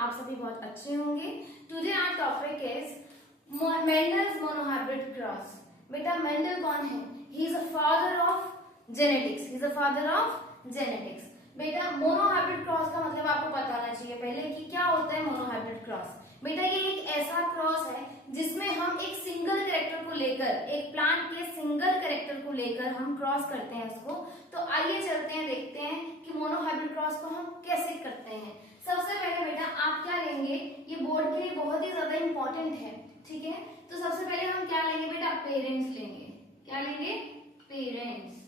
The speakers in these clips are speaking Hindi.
आप सभी बहुत अच्छे होंगे। Today our topic is Mendel's monohybrid cross. बेटा मेंडल कौन है? He is a father of genetics. He is a father of genetics. बेटा मोनोहाइब्रिड क्रॉस का मतलब आपको पता होना चाहिए पहले कि क्या होता है मोनोहाइब्रिड क्रॉस। बेटा ये एक ऐसा क्रॉस है जिसमें हम एक सिंगल कैरेक्टर को लेकर, एक प्लांट के सिंगल कैरेक्टर को लेकर हम क्रॉस करते हैं इसको। तो आइए चलते हैं, देखते हैं कि मोनोहाइब्रिड क्रॉस को हम कैसे करते हैं। सबसे पहले बेटा आप क्या लेंगे, ये बोर्ड के लिए बहुत ही ज्यादा इंपॉर्टेंट है, ठीक है। तो सबसे पहले हम क्या लेंगे बेटा, पेरेंट्स लेंगे। क्या लेंगे? पेरेंट्स।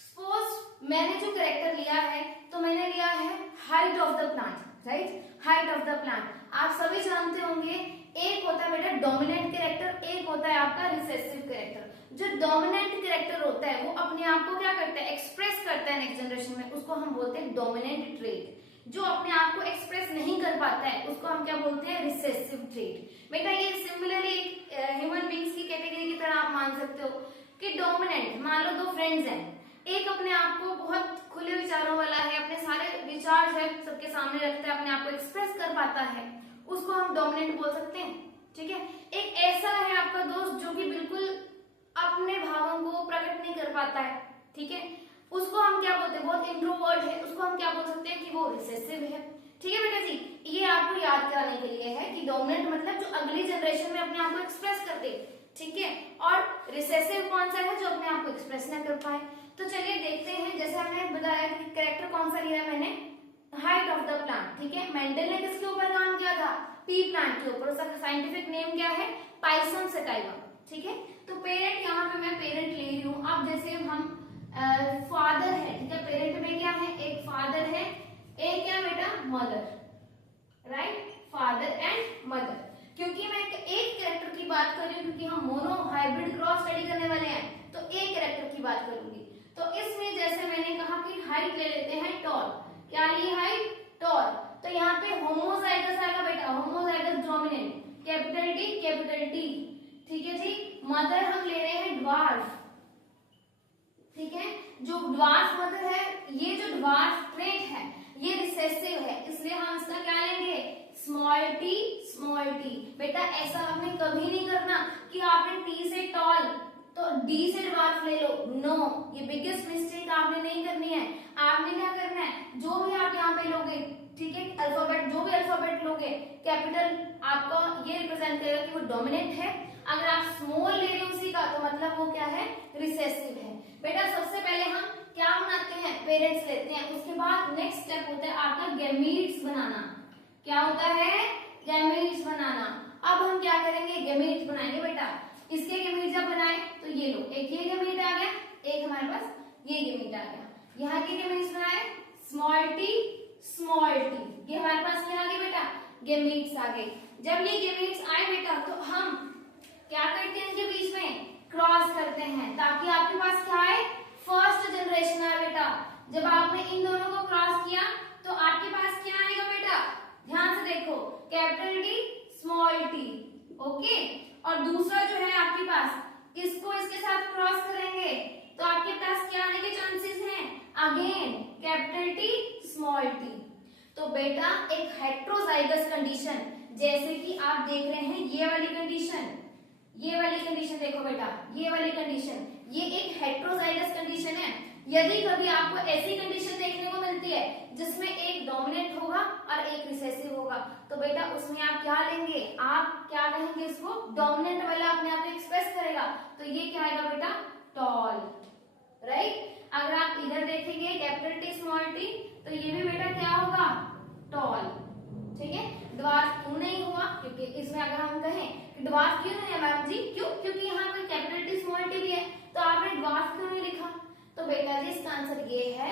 सपोज मैंने जो कैरेक्टर लिया है तो मैंने लिया है height of the plant, right, height of the plant. आप सभी जानते होंगे एक होता है बेटा डोमिनेंट कैरेक्टर, एक होता है आपका रिसेसिव कैरेक्टर। जो डोमिनेंट कैरेक्टर होता है वो अपने आप को क्या करता है, एक्सप्रेस करता है नेक्स्ट जनरेशन में, उसको हम बोलते हैं डोमिनेंट ट्रेट। जो अपने आप को एक्सप्रेस नहीं कर पाता है उसको हम क्या बोलते हैं, रिसेसिव ट्रेट। बेटा ये सिमिलरली एक ह्यूमन बींग्स की कैटेगरी की तरह आप मान सकते हो कि डोमिनेंट, मान लो दो फ्रेंड्स हैं, एक अपने आप को बहुत खुले विचारों वाला है, अपने सारे विचार जो है सबके सामने रखता है, अपने आप को एक्सप्रेस कर पाता है, उसको हम डोमिनेंट बोल सकते हैं, ठीक है। एक ऐसा है आपका दोस्त जो कि बिल्कुल अपने भावों को प्रकट नहीं कर पाता है, ठीक है, उसको हम क्या बोलते हैं, बहुत इंट्रोवर्ट है, उसको हम क्या बोल सकते हैं कि वो रिसेसिव है, ठीक है बेटा जी। ये आपको याद कराने के लिए है कि डोमिनेंट मतलब जो अगली जनरेशन में अपने आप को एक्सप्रेस कर दे, ठीक है, और रिसेसिव कौन सा है, जो अपने आप को एक्सप्रेस ना कर पाए। तो चलिए देखते हैं, जैसे हमने बताया कि कैरेक्टर कौन सा लिया है मैंने, हाइट ऑफ द प्लांट, ठीक है। मेंडल ने किसके ऊपर काम किया था, पी प्लांट के ऊपर। उसका साइंटिफिक नेम क्या है, पाइसम सटाइवा, ठीक है। तो पेरेंट, यहाँ पे मैं पेरेंट ले रही हूँ। अब जैसे हम फादर है, ठीक है, पेरेंट में क्या है, एक फादर है, एक क्या बेटा, mother, right, father and mother. क्योंकि मैं एक कैरेक्टर की बात कर रही हूँ, क्योंकि हम मोनो हाइब्रिड क्रॉस स्टडी करने वाले हैं, तो एक कैरेक्टर की बात करूंगी। तो इसमें जैसे मैंने कहा कि हाइट ले लेते हैं टॉल। क्या ली, हाइट टॉल। तो यहाँ पे होमोजाइगस आएगा बेटा, होमोजाइगस डोमिनेंट, कैपिटल टी, ठीक है जी। मदर हम ले रहे हैं ड्वार्फ, ठीक है। जो ड्वार्फ मदर है, ये जो ड्वार्फ ट्रेट है ये रिसेसिव है, इसलिए हम इसका क्या लेंगे, स्मॉल टी, स्मॉल टी। बेटा ऐसा आपने कभी नहीं करना कि आपने टी से टॉल तो डी से ड्वार्फ ले लो, नो, ये बिगेस्ट मिस्टेक आपने नहीं करनी है। आपने क्या करना है, जो भी आप यहाँ पे लोगे, ठीक है, अल्फाबेट, जो भी अल्फाबेट लोगे, कैपिटल आपका ये रिप्रेजेंट करेगा कि वो डोमिनेंट है। अगर आप स्मॉल ले रहे हो उसी का, तो मतलब वो क्या है, रिसेसिव है। बेटा सबसे पहले हम क्या बनाते हैं, पेरेंट्स लेते हैं। उसके बाद नेक्स्ट स्टेप होता है आपका गैमीट्स बनाना। क्या होता है, गैमीट्स बनाना। अब हम क्या करेंगे, गैमीट्स बनाएंगे बेटा। इसके गैमीट जब बनाए तो ये लो, एक ये गैमीट आ गया, एक हमारे पास ये गैमीट आ गया। यहाँ के गैमीट्स बनाए, स्मॉल टी, स्मॉल टी, ये हमारे पास क्या आ गया बेटा, गैमीट्स आ गए। जब ये गैमीट्स आए बेटा तो हम क्या करते हैं, इनके बीच में क्रॉस करते हैं, ताकि आपके पास क्या आए, फर्स्ट जनरेशन आए बेटा। जब आपने इन दोनों को क्रॉस किया तो आपके पास क्या आएगा बेटा, ध्यान से देखो, capital T, small T, okay. और दूसरा जो है आपके पास, इसको इसके साथ क्रॉस करेंगे तो आपके पास क्या आने के चांसेस हैं, again capital T, small T. तो बेटा एक हेट्रोजाइगस कंडीशन, जैसे कि आप देख रहे हैं ये वाली कंडीशन, ये वाली कंडीशन देखो बेटा, ये वाली कंडीशन, ये एक हेट्रोजाइगस कंडीशन है। यदि कभी आपको ऐसी कंडीशन देखने को मिलती है जिसमें एक डोमिनेंट होगा और एक रिसेसिव होगा, तो बेटा उसमें आप क्या लेंगे, आप क्या कहेंगे, इसको डोमिनेंट वाला अपने आप को एक्सप्रेस करेगा, तो ये क्या आएगा बेटा, टॉल, राइट। अगर आप इधर देखेंगे कैपिटल टी, स्मॉल टी, तो ये भी बेटा क्या होगा, टॉल, ठीक है। ड्वार्फ क्यों नहीं हुआ, क्योंकि इसमें अगर हम कहें कि ड्वार्फ क्यों नहीं है मैम जी, क्यों, क्योंकि यहाँ पे कैपिटल टी, स्मॉल टी भी है, तो आपने ड्वार्फ क्यों नहीं लिखा। तो बेटा जी इसका आंसर ये है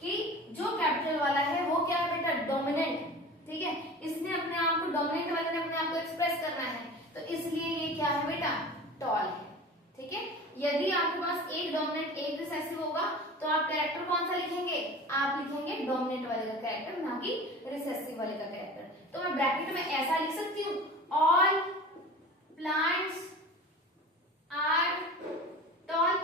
कि जो कैपिटल वाला है वो क्या है बेटा, डोमिनेंट, ठीक है, इसने अपने आप को, डोमिनेंट वाले ने अपने आप को एक्सप्रेस करना है, तो इसलिए ये क्या है बेटा, टॉल है, ठीक है। यदि आपके पास एक डोमिनेंट एक रिसेसिव होगा तो आप कैरेक्टर कौन सा लिखेंगे, आप लिखेंगे डोमिनेंट वाले का कैरेक्टर, ना कि रिसेसिव वाले का कैरेक्टर। तो मैं ब्रैकेट में ऐसा लिख सकती हूँ, all plants are tall,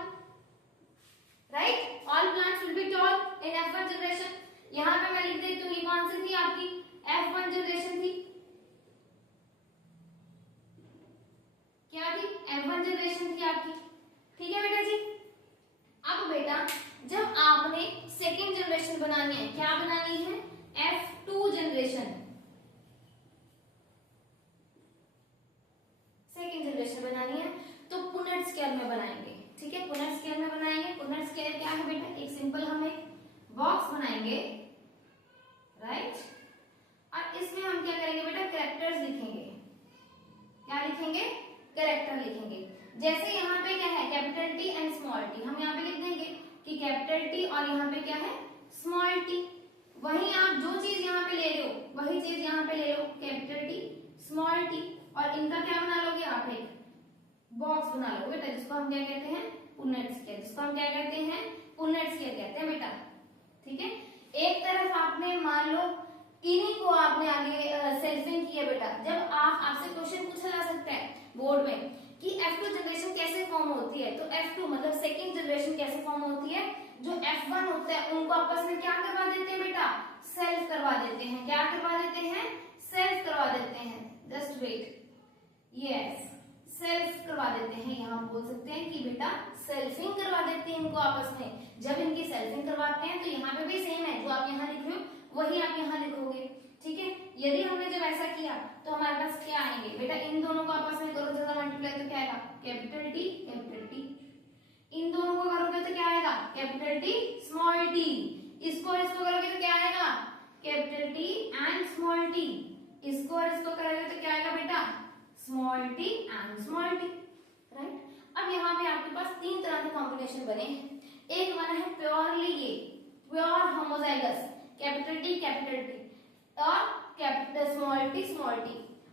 right, all plants will be tall in F1 generation. यहाँ पे मैं लिख देती हूँ, ये कौन सी थी आपकी, F1 जनरेशन थी, कैरेक्टर लिखेंगे। जैसे यहाँ पे क्या है capital T and small T, हम यहाँ पे लिख देंगे कि कैपिटल टी और यहाँ पे क्या है स्मॉल टी। वहीं आप जो चीज यहाँ पे ले रहे हो वही चीज यहाँ पे ले लो, कैपिटल टी स्मॉल टी, और इनका क्या बना लोगे आप एक बॉक्स बना लोगे बेटा, जिसको हम क्या कहते हैं पुन्नेट स्केयर, जिसको हम क्या कहते हैं पुन्नेट स्केयर कहते हैं बेटा। ठीक है, एक तरफ आपने मान लो इन्हीं को आपने आगे सेल्फिंग किया बेटा। जब आपसे क्वेश्चन पूछा जा सकता है बोर्ड में कि F2 जनरेशन कैसे फॉर्म होती है, तो F2 मतलब सेकंड जनरेशन कैसे फॉर्म होती है, जो F1 होता है उनको आपस में क्या करवा देते हैं बेटा, सेल्फ करवा देते हैं। क्या करवा देते हैं, सेल्फ करवा देते हैं। जस्ट वेट, यस सेल्फ करवा देते हैं। यहाँ हम बोल सकते हैं कि बेटा सेल्फिंग करवा देते हैं इनको आपस में। जब इनकी सेल्फिंग करवाते हैं तो यहाँ पे भी सेम है, जो आप यहाँ लिख रहे हो वही आप यहाँ लिखोगे। ठीक है, यदि हमने जब ऐसा किया तो हमारे पास क्या आएंगे बेटा, इन दोनों को आपस में करो जरा मल्टीप्लाई तो क्या आएगा कैपिटल टी कैपिटल टी। इन दोनों को करोगे तो क्या आएगा कैपिटल टी स्मॉल टी। इसको और इसको करोगे तो क्या आएगा capital T and small T. इसको और इसको करोगे तो क्या आएगा बेटा small T and small T. Right, अब यहाँ पे आपके पास तीन तरह के कॉम्बिनेशन बने हैं। एक बना है प्योरली ये प्योर होमोजाइगस कैपिटल टी और कैपिटल स्मॉल टी,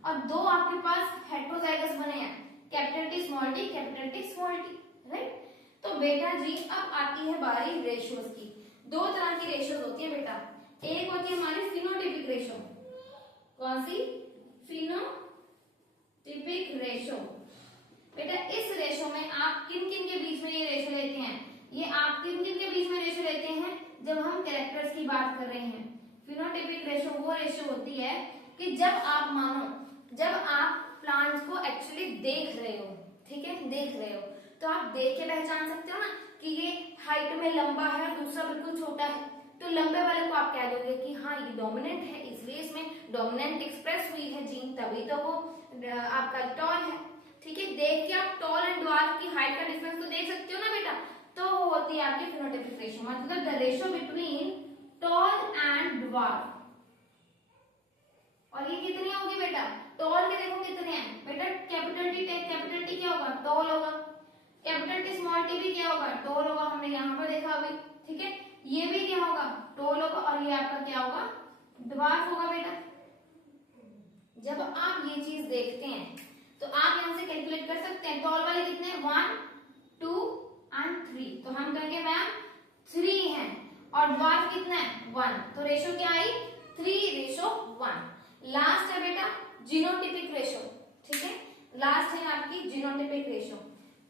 और दो आपके पास हेटेरोजाइगस बने हैं capital T small T. Right, तो बेटा जी अब आती है बारी रेशियोज की। दो तरह की रेशियोज होती है बेटा, एक होती है हमारी फिनोटिपिक रेशियो। कौन सी, फिनोटिपिक रेशियो। बेटा इस रेशियो में आप किन किन के बीच में ये रेशियो लेते हैं, ये आप किन किन के बीच में रेशियो लेते हैं जब हम कैरेक्टर्स की बात कर रहे हैं। फिनोटिपिक रेशियो वो रेशियो होती है कि जब आप मानो जब आप प्लांट्स को एक्चुअली देख रहे हो, ठीक है देख रहे हो, तो आप देख के पहचान सकते हो ना कि ये हाइट में लंबा है और दूसरा बिल्कुल छोटा है, तो लंबे वाले को आप कह दोगे कि हाँ ये डोमिनेंट है, इसलिए इसमें डोमिनेंट एक्सप्रेस हुई है जीन, तभी तो वो आपका टॉल है। ठीक है, देख के आप टॉल एंड ड्वार्फ की हाइट का डिफरेंस तो देख सकते हो ना बेटा, तो वो होती है आपकी फिनोटिपिक रेशियो, मतलब the ratio between tall and dwarf. और ये कितनी होगी बेटा, टॉल के देखो कितने हैं बेटा, कैपिटल टी क्या होगा टॉल होगा, कैपिटल टी स्मॉल टी भी क्या होगा टॉल होगा, हमने यहाँ पर देखा अभी। ठीक है, ये भी क्या होगा टॉल होगा, और ये आपका क्या होगा ड्वार्फ होगा बेटा। जब आप ये चीज देखते हैं तो आप यहाँ से कैलकुलेट कर सकते हैं, टॉल वाले कितने हैं 1 2 एंड 3, तो हम कहेंगे मैम 3 है, और ड्वार्फ कितना है 1, तो रेशो क्या आई 3:1। लास्ट है बेटा जीनोटिपिक रेशो। ठीक है, लास्ट है आपकी जीनोटिपिक रेशो।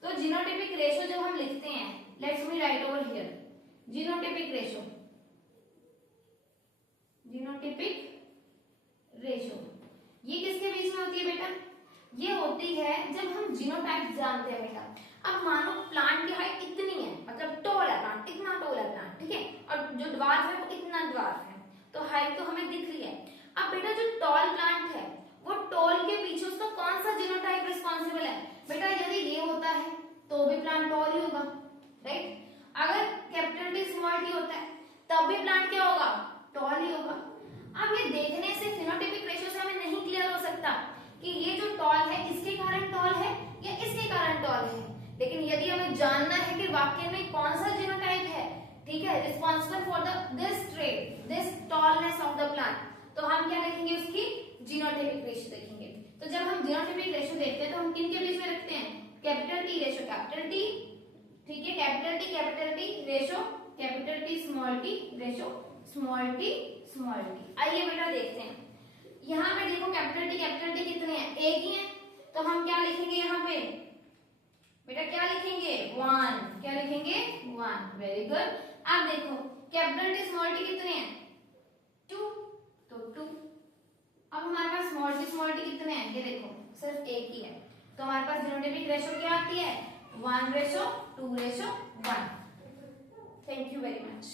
तो जीनोटिपिक रेशो जब हम लिखते हैं, let's me right over here genotypic ratio, ये किसके बीच में होती है बेटा, ये होती है जब हम जीनोटाइप जानते हैं बेटा। अब मानो प्लांट की हाइट इतनी है, मतलब टॉल है प्लांट, इतना टॉल है प्लांट, ठीक है, और जो ड्वार्फ है वो इतना ड्वार्फ है, तो हाइट तो हमें दिख रही है। अब बेटा जो टॉल प्लांट है वो टॉल के पीछे उसका कौन सा जीनोटाइप रिस्पॉन्सिबल है बेटा, यदि ये होता है तो भी प्लांट टॉल ही होगा। राइट, अगर कैपिटल टी स्मॉल टी होता है तब भी प्लांट क्या होगा टॉल ही होगा। अब ये देखने से फिनोटिपिक रेशियो से हमें नहीं क्लियर हो सकता कि ये जो टॉल है इसके कारण टॉल है या इसके कारण टॉल है, लेकिन यदि हमें जानना है कि वाकई में कौन सा जीनोटाइप है, ठीक है, responsible for this trait, this tallness of the plant, तो हम क्या देखेंगे उसकी जीनोटाइपिक रेशियो देखेंगे। तो जब हम जीनोटाइपिक रेशियो देखते हैं तो हम किन के बीच में रखते हैं, capital T ratio capital T, ठीक है, capital T ratio capital T ratio small T. आइए बेटा देखते हैं, यहाँ पे देखो कैपिटल टी कितने हैं, एक ही है, तो हम क्या लिखेंगे यहाँ पे बेटा, क्या लिखेंगे 1, क्या लिखेंगे 1, वेरी गुड। अब देखो कैपिटल टी स्मॉल टी कितने हैं 2, तो 2। अब हमारे पास स्मॉल टी कितने हैं, ये देखो सिर्फ एक ही है, तो हमारे पास जीनोटाइपिक रेशियो क्या आती है 1:2:1। Thank you very much.